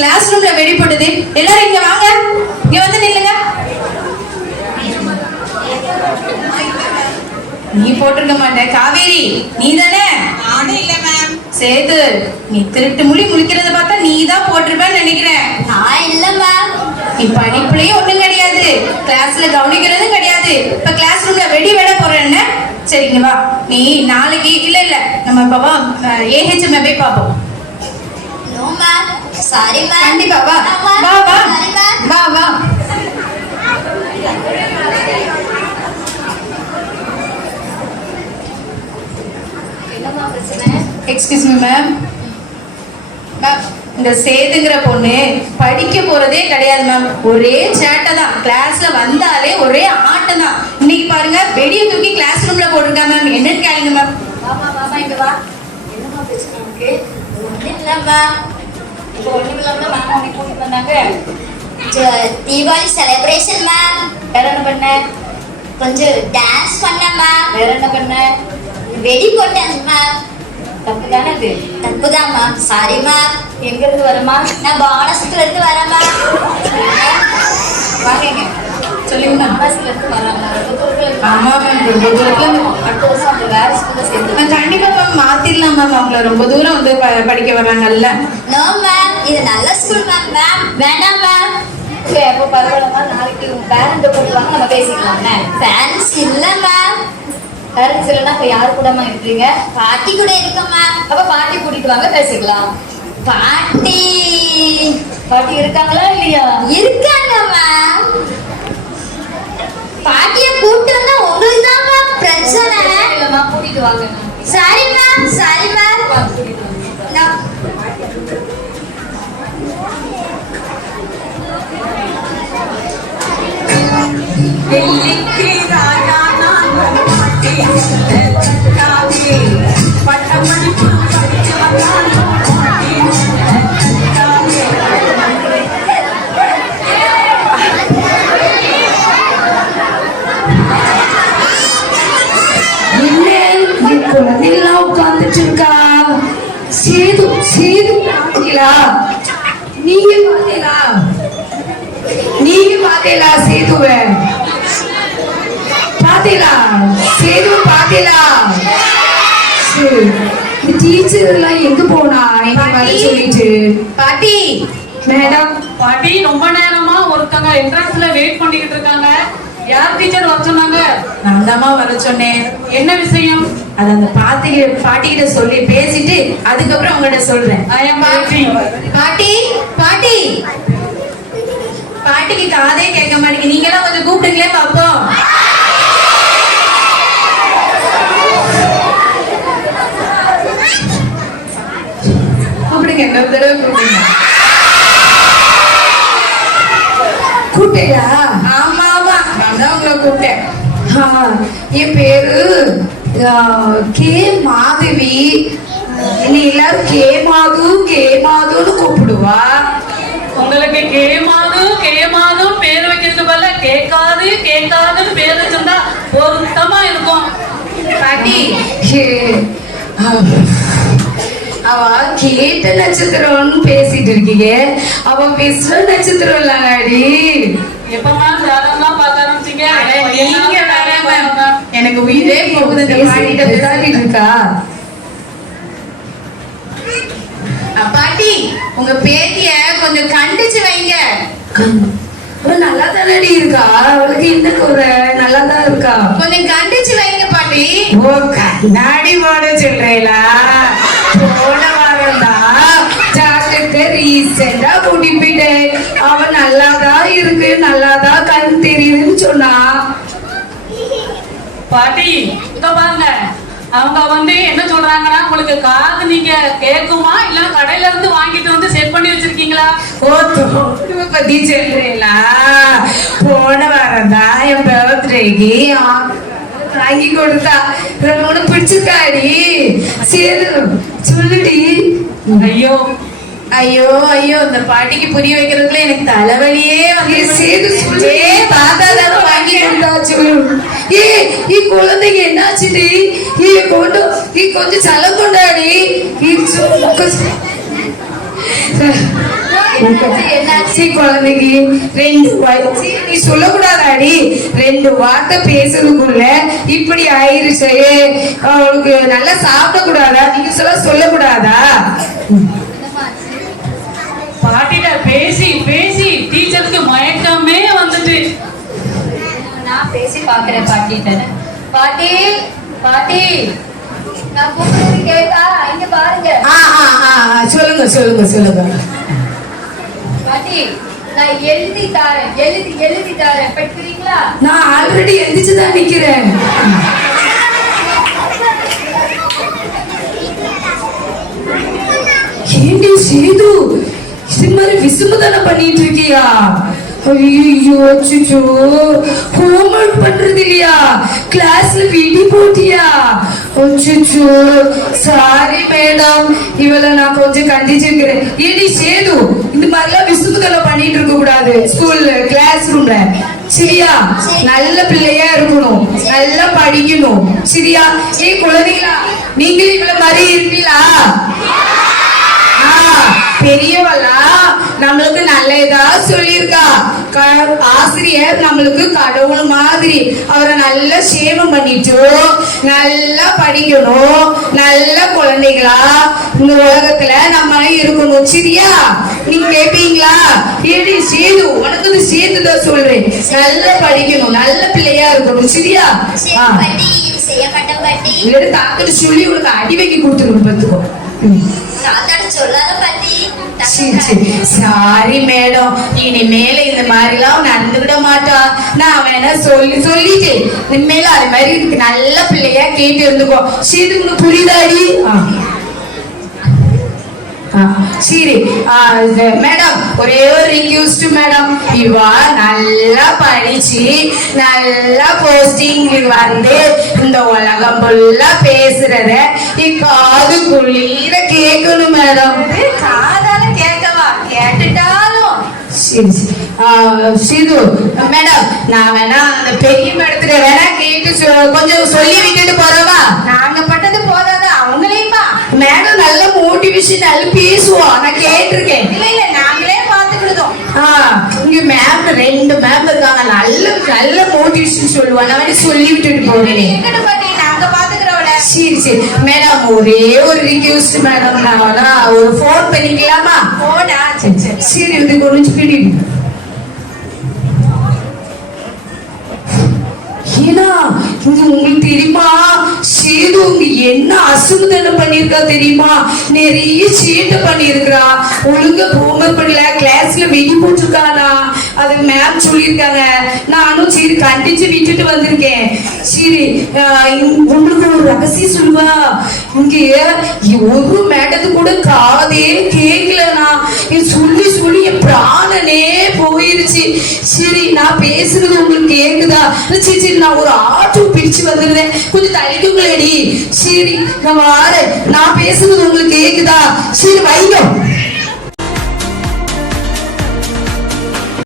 Class ரூம்ல வெடி போட்டது. எல்லாரும் இங்க வாங்க, இங்க வந்து நில்லுங்க. நீ போட்டிருக்க மாட்ட காவேரி, நீ தானே? நானே இல்ல மேம். சேது, நீ திருட்டு முழி முழிக்கிறத பார்த்தா நீ தான் போட்டிருப்பேன்னு நினைக்கிறேன். நான் இல்ல மேம். நீ படிப்புலயும் ஒண்ணும் கிடையாது, கிளாஸ்ல கவனிக்கிறதும் கிடையாது. இப்ப கிளாஸ் ரூம்ல வெடி விட போறேன்னு. சரிங்க வா, நீ நாளைக்கு இல்ல நம்ம இப்ப வா ஏஹெச்எம் போய் பார்ப்போம். No ma'am, sorry ma'am. கண்டிப்பா வா வா வா வா வா. Excuse me ma'am. இந்த சேதுங்கிற பொண்ணு படிக்க போறதே கிடையாது மேம். ஒரே சேட்டை தான், கிளாஸ்ல வந்தாலே ஒரே ஆட்டம் தான். இன்னைக்கு பாருங்க வெடியை தூக்கி கிளாஸ் ரூம்ல போட்டிருக்கா மேம். என்னன்னு கேளுங்க மேம். வாமா இங்க வா. என்னமா பிரச்சனை உனக்கு? ஒண்ணும் இல்ல மேம். இப்போ ஒண்ணும் இல்லாம மேம் உன்னை கூட்டிட்டு வந்தாங்க. Deepavali celebration ma'am. வேற என்ன பண்ண? கொஞ்சம் டான்ஸ் பண்ண மேம். வேற என்ன பண்ண? வெடி போட்டேன் மேம். தப்பு தானே அது? தப்பு தான் மேம். Sorry ma'am. எங்க இருந்து வரமா? நான் பானசத்துல இருந்து வரேன் மேம். வாங்க சொல்லுங்க மேம். பானசத்துல இருந்து வரேன் மேம். ஆமா மேம், ரொம்ப தூரத்துல அடுத்த வருஷம் அந்த வேற ஸ்கூல்ல சேர்ந்து கண்டிப்பா மேம் மாத்திரலாம் மேம். அவங்கள ரொம்ப தூரம் வந்து படிக்க வர்றாங்கல்ல. நோ மேம், இது நல்ல ஸ்கூல் மேம். மேம் வேண்டாம் மேம். அப்போ பரவாயில்லமா, நாளைக்கு உங்க பேரண்ட் கூட்டிட்டு வாங்க, நம்ம பேசிக்கலாம். பேரண்ட்ஸ் இல்ல மேம். பேரண்ட்ஸ் இல்லைன்னா இப்போ யாரு கூடமா இருக்கீங்க? பாட்டி கூட இருக்க மேம். அப்ப பாட்டி கூட்டிட்டு வாங்க, பேசிக்கலாம். பாட்டி பாட்டி இருக்காங்களா இல்லையா? இருக்காங்க மேம். பாட்டியை கூப்பிட்டு வந்தா உங்களுக்கு தான் மேம் பிரச்சனை. இல்லைம்மா, கூட்டிட்டு வாங்க. Sorry ma'am, sorry ma'am. கூட்டிட்டு வாங்க. வெள்ளிக்கு ராஜா நான் பாட்டி காவே பட்டமணிப்பு படிச்சு வந்தாலும் பாட்டி காவே. குழந்தைகளா உட்கார்ந்துட்டு இருக்கா. சேது சேது பாத்தீங்களா? நீங்க பாத்தீங்களா? நீங்க பாத்தீங்களா சேதுவ? பாத்தீங்களா சேது? பாத்தீங்களா? டீச்சர் எல்லாம் எங்க போனா? இங்க வர சொல்லிட்டு. பாட்டி மேடம். பாட்டி ரொம்ப நேரமா ஒருத்தங்க என்ட்ரன்ஸ்ல வெயிட் பண்ணிக்கிட்டு இருக்காங்க. யார் டீச்சர் வர சொன்னாங்க? நான் தாமா வர சொன்னேன். என்ன விஷயம்? அது அந்த பாட்டிகிட்ட சொல்லி பேசிட்டு அதுக்கப்புறம் உங்கள்கிட்ட சொல்றேன். பாட்டி பாட்டி பாட்டி பாட்டிக்கு காதே கேட்க மாட்டேங்குது. நீங்க எல்லாம் கொஞ்சம் கூப்பிடுங்களே பாப்போம். கூப்பிடுங்க, இன்னொரு தடவை கூப்பிடுங்க. கூட்டையா? ஆமா ஆமா, நான் தான் உங்களை கூப்பிட்டேன். என் பேரு கே மாதவி. நீ எல்லாரும் கே மாதுன்னு கூப்பிடுவா. உங்களுக்கு கேமாது பேர் வைக்கிறது போல கேட்காதுன்னு பேர் வச்சிருந்தா பொருத்தமா இருக்கும். பாட்டி அவ கேட்ட நட்சத்திரம்னு பேசிட்டு இருக்கீங்க. அவ விஸ்வ நட்சத்திரம் இல்லடி. எப்பமா ஜாதகம்லாம் பார்க்க ஆரம்பிச்சீங்க? நீங்க வேற மேம், எனக்கு உயிரே போகுது இந்த பாட்டிட்ட பேசிட்டு இருக்கா. பாட்டி உங்க பேத்திய கொஞ்சம் கண்டிச்சு வைங்க. நல்லா தானடி இருக்கா? அவளுக்கு என்ன குறை? நல்லா தான் இருக்கா. கொஞ்சம் கண்டிச்சு வைங்க பாட்டி. ஓ, கண்ணாடி போட சொல்றீங்களா? போன வாரம் தான் ஜாஸ்டருக்கு ரீசெண்டா கூட்டி போயிட்டேன். அவன் நல்லாதான் இருக்கு, நல்லாதான் கண் தெரியுதுன்னு சொன்னா. பாட்டி இங்க பாருங்க, அவங்க வந்து என்ன சொல்றாங்கன்னா, உங்களுக்கு காது நீங்க கேட்குமா இல்ல கடையில இருந்து வாங்கிட்டு வந்து செட் பண்ணி வச்சிருக்கீங்களா? ஓ, தோடு பத்தி சொல்றீங்களா? போன வாரம் தான் என் பர்த்டேக்கு வாங்கி கொடுத்தா. ரொம்ப பிடிச்சிருக்காடி. சரி சொல்லுடி. ஐயோ ஐயோ ஐயோ, இந்த பாட்டிக்கு புரிய வைக்கிறதுக்குள்ள எனக்கு தலைவலியே வந்து. சேது சொல்லு. தாத்தா வாங்கி கொடுத்தாச்சு. குழந்தைங்க என்னாச்சுடி? கொஞ்சம் சலம் கொண்டாடி. சரி குழந்தைக்கு 2 வயசு நீ சொல்லக்கூடாதாடி 2 வார்த்தை பேசுறதுக்குள்ள இப்படி ஆயிருச்சு. அவளுக்கு நல்லா சாப்பிட கூடாதா? நீங்க சொல்லக்கூடாதா? பாட்டிட்ட பேசி பேசி டீச்சருக்கு மயக்கமே வந்துட்டு. நான் பேசி பாக்குறேன் பாட்டிட்ட. பாட்டி பாட்டி நான் கூப்பிடுறது கேட்டா இங்க பாருங்க. சொல்லுங்க சொல்லுங்க சொல்லுங்க. பாட்டி நான் எழுதி தாரேன் படிக்கிறீங்களா? நான் ஆல்ரெடி எழுதிச்சுதான் நிக்கிறேன். ஏண்டி சேது இது மாதிரி விசும்பு தானே பண்ணிட்டு இருக்கியா? ஐயோ அச்சோ ஹோம்வொர்க் பண்றது இல்லையா? கிளாஸ்ல விடி போட்டியா? அச்சோ சாரி மேடம், இவளை நான் கொஞ்சம் கண்டிச்சிருக்கிறேன். ஏடி சேது இந்த மாதிரிலாம் விசும்புதலை பண்ணிட்டு இருக்க கூடாது ஸ்கூல்ல கிளாஸ் ரூம்ல. சரியா? நல்ல பிள்ளையா இருக்கணும், நல்லா படிக்கணும். சரியா? குழந்தைங்களா நீங்களும் இவ்வளவு மாதிரி இருப்பீங்களா? பெரியவளா நம்மளுக்கு நல்லதா சொல்லியிருக்கா. ஆசிரியர் நம்மளுக்கு கடவுள் மாதிரி. அவரை நல்லா சேவம் பண்ணிட்டு நல்லா படிக்கணும், நல்ல குழந்தைகளா இந்த உலகத்துல நம்ம இருக்கணும். சரியா? நீங்க கேட்பீங்களா? ஏடி சேது உனக்கு சேர்த்துதான் சொல்றேன். நல்லா படிக்கணும், நல்ல பிள்ளையா இருக்கணும். சரியா? தாக்கிட்டு சொல்லி உனக்கு அடி வைக்க கொடுத்துருக்கணும். பார்த்துக்கோ. சாரி மேடம், இனிமேல இந்த மாதிரி எல்லாம் நடந்துவிட மாட்டா. நான் வேணா சொல்லிட்டு இனிமேல அது மாதிரி நல்ல பிள்ளையா கேட்டு இருந்துக்கோ. சரி உனக்கு புரியுதாடி? சரி மேடம், ஒரே ஒரு ரிக்வெஸ்ட் மேடம். இவா நல்லா படிச்சு நல்லா போஸ்டிங் வந்து இந்த உலகம் ஃபுல்லா பேசுறத காது குளிர கேட்கணும் மேடம். காதால கேட்கவா? கேட்டுட்டாலும் சரி சிது மேடம், நான் வேணா அந்த பெரிய மேடத்துல வேணா கேட்டு கொஞ்சம் சொல்லி விட்டுட்டு போறவா? நாங்க பட்டது போதாது அவங்களையுமா? மேடம் நல்ல மோட்டிவேஷன் நல்லா பேசுவோம், நான் கேட்டிருக்கேன். இல்ல நாங்களே பாத்துக்கிட்டோம். இங்க மேம் 2 மேம் இருக்காங்க, நல்ல மோட்டிவேஷன் சொல்லுவா. நான் வேணா சொல்லி விட்டுட்டு போறேன். நாங்க பாத்துக்கிறோம். சரி சரி மேடம், ஒரே ஒரு ரிக்வெஸ்ட் மேடம். நான் ஒரு போன் பண்ணிக்கலாமா? போனா சரி சரி சரி இது கொஞ்சம் பிடி. ஏன்னா உங்களுக்கு தெரியுமா சேது என்ன அசுத்தம் பண்ணிருக்கா தெரியுமா? நிறைய சேட்டை பண்ணிருக்கா. ஒழுங்கா ஹோம்வொர்க் பண்ணல, கிளாஸ்ல வெடி போட்டிருக்கானா. அது மேம் சொல்லியிருக்காங்க. நானும் சரி கண்டிச்சு விட்டுட்டு வந்திருக்கேன். சரி உங்களுக்கு ஒரு ரகசியம் சொல்லுவா. இங்க ஒரு மேடத்து கூட காதே கேட்கலனா. சொல்லி சொல்லி என் பிராணனே போயிருச்சு. சரி நான் பேசுறது உங்களுக்கு கேக்குதா? சரி நான் ஒரு ஆட்டோ பிடிச்சு வந்துருந்தேன், கொஞ்சம் தள்ளிக்குங்களேடி. சரி நான் வாரேன். நான் பேசுறது உங்களுக்கு கேக்குதா? சரி வைங்க.